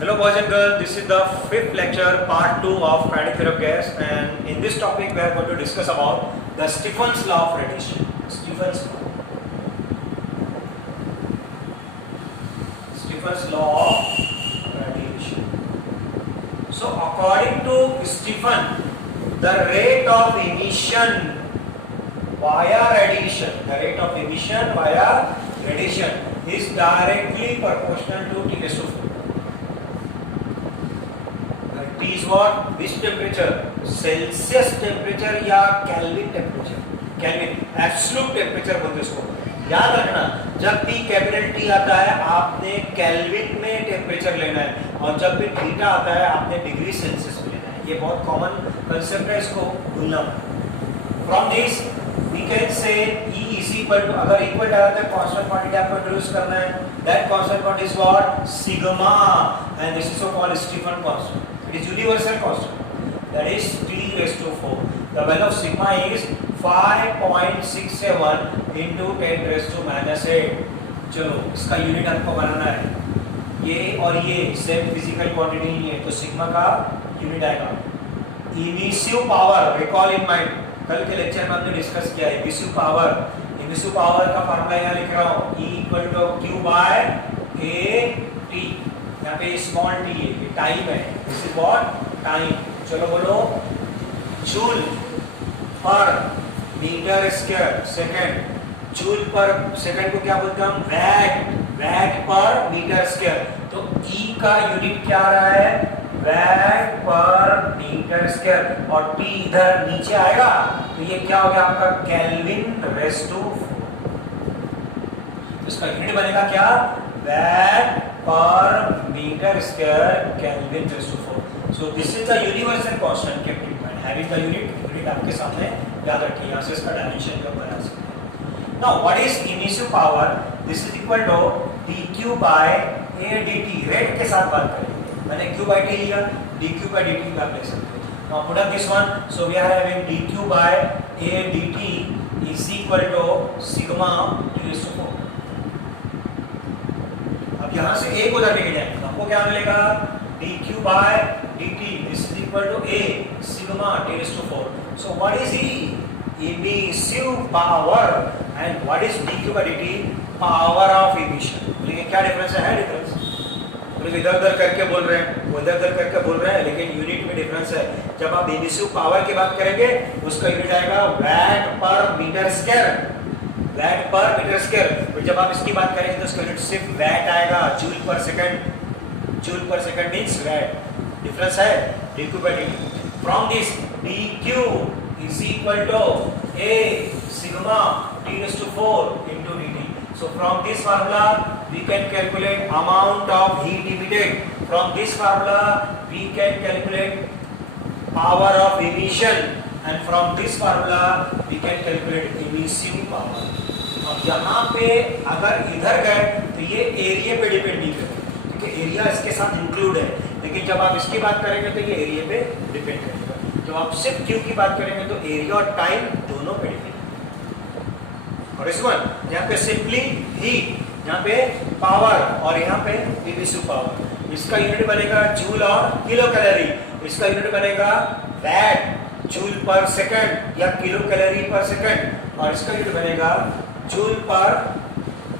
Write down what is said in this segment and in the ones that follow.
Hello boys and girls, this is the fifth lecture, part 2 of kinetic theory of gas, and in this topic we are going to discuss about the Stephen's law of radiation. Stephen's law of radiation. So according to Stephen, the rate of emission via radiation, is directly proportional to T raised to 4. T is what? Which temperature? Celsius temperature या Kelvin temperature? Kelvin, absolute temperature बोलते इसको. याद रखना, जब भी capital T आता है आपने केल्विन में टेम्परेचर लेना है, और जब भी थीटा आता है आपने डिग्री सेल्सियस में लेना है. ये बहुत कॉमन कंसेप्ट है, इसको भूलना मत. From this we can say E is equal to, अगर इक्वल डाला तो कांस्टेंट क्वांटिटी आपको इंट्रोड्यूस करना है. That constant quantity is what? Sigma, and this is called Stefan constant. It is universal constant, that is T raised to 4. The value of sigma is 5.67 into 10 raised to minus 8. चलो इसका unit आपको बनाना है. ये और ये same physical quantity नहीं है, तो सिग्मा का यूनिट आएगा emissive power. Recall in mind, कल के लेक्चर में हमने डिस्कस किया है इमिसिव पावर. इमिसिव पावर का फॉर्मूला यहाँ लिख रहा हूँ, E equal to Q by A T. यहाँ पे स्मॉल टी है, ये टाइम है. This is what? टाइम. चलो बोलो, joule per meter square second. Joule per second को क्या बोलते हैं हम? Watt. Watt per meter square. तो E का यूनिट क्या आ रहा है? वैट पर मीटर स्क्वायर, और T इधर नीचे आएगा तो ये क्या हो गया आपका? Kelvin raise to 4. इसका यूनिट बनेगा क्या? Watt per meter square Kelvin raised to 4. So this is the universal constant kept in mind. Having the unit आपके सामने याद रखिए. यहाँ से इसका डायमेंशन का बना सकते हैं. Now what is emissive power? This is equal to dq by a dt. Rate के साथ बात करेंगे. मैंने q by t लिया, dq by dt आप ले सकते हैं. Now put up this one. So we are having dq by a dt is equal to sigma t raised to 4. यहाँ से एक उधर लेके जाएंगे, आपको क्या मिलेगा? dq by dt this is equal to a sigma t raised to 4. So what is E? Emissive power. And what is dq by dt? Power of emission. लेकिन क्या डिफरेंस है? डिफरेंस. तो इधर उधर करके बोल रहे हैं, वो इधर उधर करके बोल रहे हैं, लेकिन यूनिट में डिफरेंस है. जब आप एमिसिव पावर की बात करेंगे उसका यूनिट आएगा VAT per meter square. VAT per meter square. और जब आप इसकी बात करेंगे तो इसका यूनिट सिर्फ वैट आएगा. Joule per second. Joule per second means watt. Difference है dq by dt. From this dq is equal to a sigma t raised to 4 into dt. So from this formula we can calculate amount of heat emitted. From this formula we can calculate power of emission, and from this formula we can calculate emissive power. अब यहाँ पे अगर इधर गए तो ये area पे depend नहीं करेगा, क्योंकि एरिया इसके साथ इंक्लूड है. लेकिन जब आप इसकी बात करेंगे तो ये एरिया पे डिपेंड करेगा. जब आप सिर्फ क्यू की बात करेंगे तो एरिया और टाइम दोनों पे डिपेंड. और इस वन यहाँ पे सिंपली हीट, यहाँ पे पावर, और यहाँ पे इमिसिव पावर. इसका यूनिट बनेगा जूल और किलो कैलोरी. इसका यूनिट बनेगा वैट जूल पर सेकंड या किलो कैलोरी पर सेकंड, और इसका यूनिट बनेगा joule per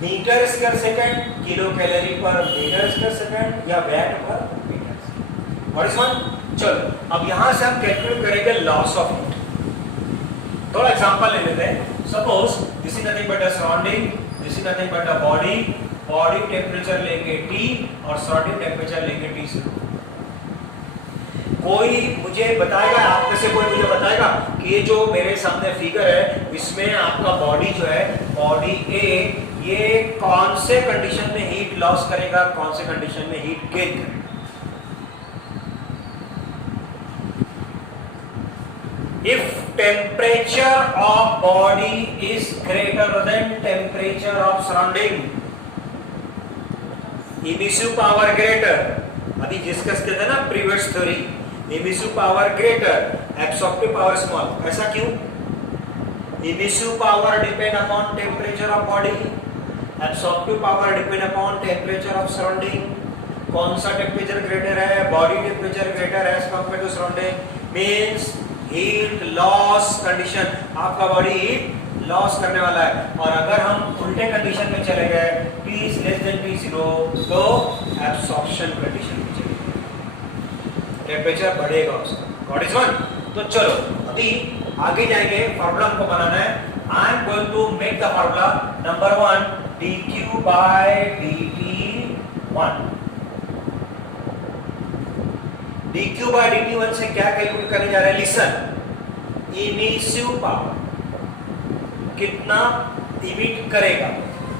meter square second, kilo calorie per meter square second, या वैट पर मीटर. और इस वन चलो अब यहाँ से हम कैलकुलेट करेंगे लॉस ऑफ हीट. थोड़ा एग्जांपल ले लेते हैं. Suppose this is nothing but a surrounding, this is nothing but a body. Body temperature लेंगे T और सराउंडिंग टेम्परेचर लेंगे T0. कोई मुझे बताएगा, आप में से कोई मुझे बताएगा कि ये जो मेरे सामने फिगर है इसमें आपका बॉडी जो है, बॉडी A, ये कौन से कंडीशन में हीट लॉस करेगा, कौन से कंडीशन में हीट गेन करेगा? If temperature of body is greater than temperature of surrounding, emissive power greater. अभी डिस्कस किया था ना previous theory. Emissive power greater, absorptive power small. ऐसा क्यों? Emissive power depend upon temperature of body, absorptive power depend upon temperature of surrounding. कौन सा temperature greater है? Body temperature greater है as compare to surrounding, means heat loss condition, आपका body heat loss करने वाला है। और अगर हम उल्टे कंडीशन में चले गए, T is less than T0, तो एब्सॉर्प्शन कंडीशन में चले गए, टेम्परेचर बढ़ेगा उसका। Got is one. तो चलो अभी आगे जाएंगे, फार्मूला हमको बनाना है। I am going to make the formula number 1 dq by dt1। dq by dt1 से क्या कैलकुलेट करने जा रहे हैं? लिसन, इमिसिव पावर कितना इमिट करेगा।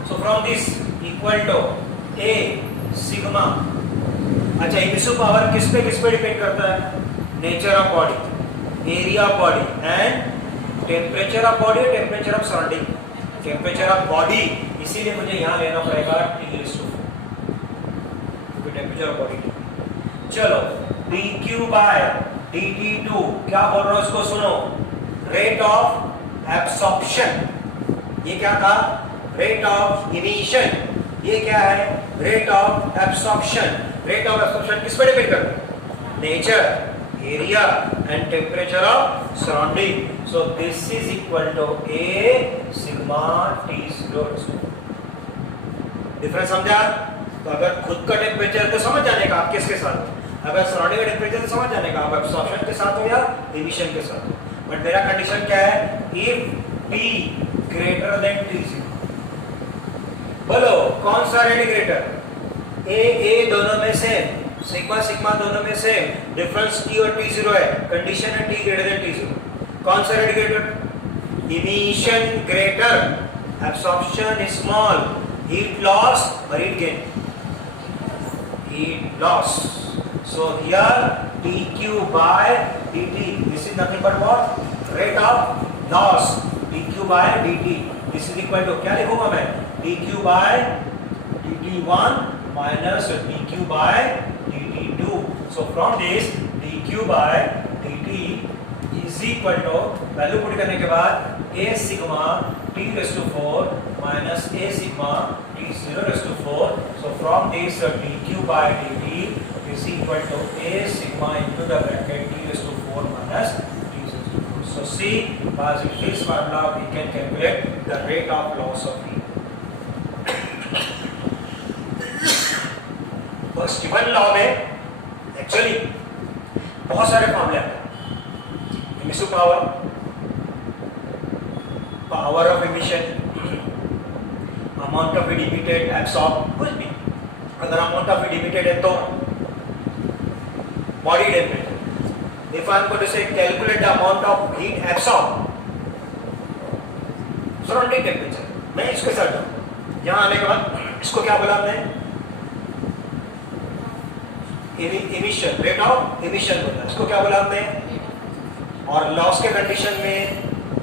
So from this equal to a sigma. अच्छा, इमिसिव पावर किस पे डिपेंड करता है? Nature of body, area of body and temperature of body, temperature of surrounding. Temperature of body, इसीलिए मुझे यहां लेना पड़ेगा T4, क्योंकि टेम्परेचर ऑफ बॉडी। चलो dq बाय dt2 क्या बोल रहा हूं इसको सुनो, रेट ऑफ एब्सॉर्प्शन। ये क्या था? Rate of emission. ये क्या है? Rate of absorption. Rate of absorption किस पे डिपेंड करता है? Nature, area and temperature of surrounding. So this is equal to a sigma T0। Difference समझा? तो अगर खुद का टेम्परेचर तो समझ जाने का आप किसके साथ, अगर सराउंडिंग का टेम्परेचर तो समझ जाने का आप एब्सॉर्प्शन के साथ हो या इमिशन के साथ हो। बट मेरा कंडीशन क्या है? If T greater than T0। बोलो कौन सा रेट ग्रेटर? a दोनों में सेम, सिग्मा सिग्मा दोनों में सेम, डिफरेंस T और T0 है, कंडीशन है T ग्रेटर देन T0। कौन सा rate greater? Emission greater, absorption small, heat loss और heat gain, heat loss. So here dq by dt, this is nothing but what? Rate of loss, dq by dt. This is equal to क्या लिखूंगा मैं? dq by dt1 minus dq by dt2. So from this dq by dt is equal to, value put करने के बाद a sigma t raised to 4 minus a sigma t0 raised to 4. So from this dq by dt is equal to a sigma into the bracket t raised to 4 minus t raised to 4. So see, by this formula we can calculate the rate of loss of heat. तो Stephen law में actually बहुत सारे फॉर्मूले हैं। Emissive power, power of emission, amount of heat emitted, absorb, कुछ भी। अगर amount of heat emitted है तो body temperature. If I am going to say calculate the amount of heat absorbed, surrounding temperature, मैं इसके साथ जाऊँ। यहाँ आने के बाद इसको क्या बोला हमने? emission, rate of emission बोला। इसको क्या बोला हमने? और लॉस के कंडीशन में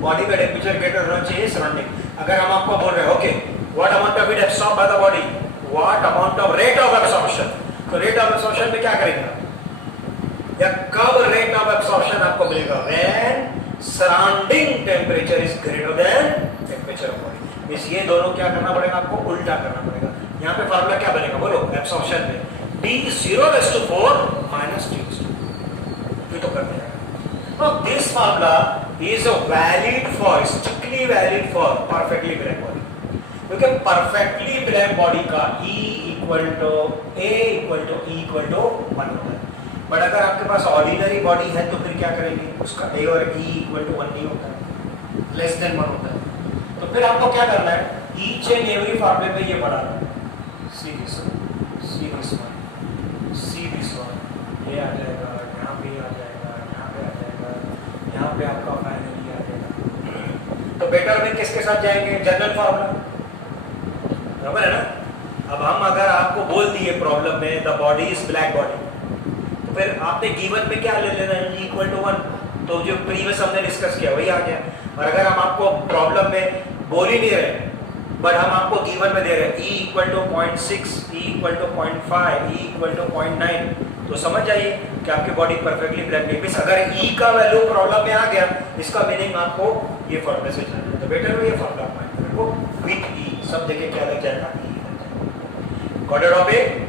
बॉडी का टेम्परेचर ग्रेटर होना चाहिए सराउंडिंग। अगर हम आपको बोल रहे हैं okay, what amount of heat absorb by the body, what amount of rate of absorption, तो रेट ऑफ एब्सॉर्प्शन में क्या करेंगे या कब रेट ऑफ एब्सॉर्प्शन आपको मिलेगा? When surrounding temperature is greater than temperature of body. इस ये दोनों क्या करना पड़ेगा आपको? उल्टा करना पड़ेगा। यहाँ पे फार्मूला क्या बनेगा बोलो? एब्सॉर्प्शन में T0 raised to 4 minus T raised to 4। ये तो कर देगा। Now this formula is valid for, strictly valid for perfectly black body, क्योंकि perfectly black body का E equal to A equal to E equal to 1 होता है। But अगर आपके पास ऑर्डिनरी बॉडी है तो फिर क्या करेंगे? उसका A और E equal to 1 नहीं होता है, लेस देन 1 होता है। तो फिर आपको क्या करना है? ईच एंड एवरी फॉर्मूले में ये पढ़ाना है। See this one, see this one, see this one, ये आ जाएगा, यहाँ पे आ जाएगा, यहाँ पे आ जाएगा, यहाँ पे आपका फाइनली आ जाएगा। तो बेटर में किसके साथ जाएंगे? जनरल फार्मूला, बराबर है ना? अब हम अगर आपको बोल दिए प्रॉब्लम में the body is black body, फिर आपने गिवन में क्या ले लेना है? Equal to 1। तो जो प्रीवियस हमने डिस्कस किया वही आ गया। और अगर हम आपको प्रॉब्लम में बोल ही नहीं रहे बट हम आपको गिवन में दे रहे हैं E equal to 0.6, E equal to 0.5, E equal to 0.9, तो समझ जाइए कि आपकी बॉडी परफेक्टली ब्लैक है। अगर E का वैल्यू प्रॉब्लम में आ गया, इसका मीनिंग आपको ये फॉर्मूले से जानना है। तो बेटर ये फॉर्मूला विथ E, सब जगह क्या लग जाएगा? E लग जाएगा। Got it?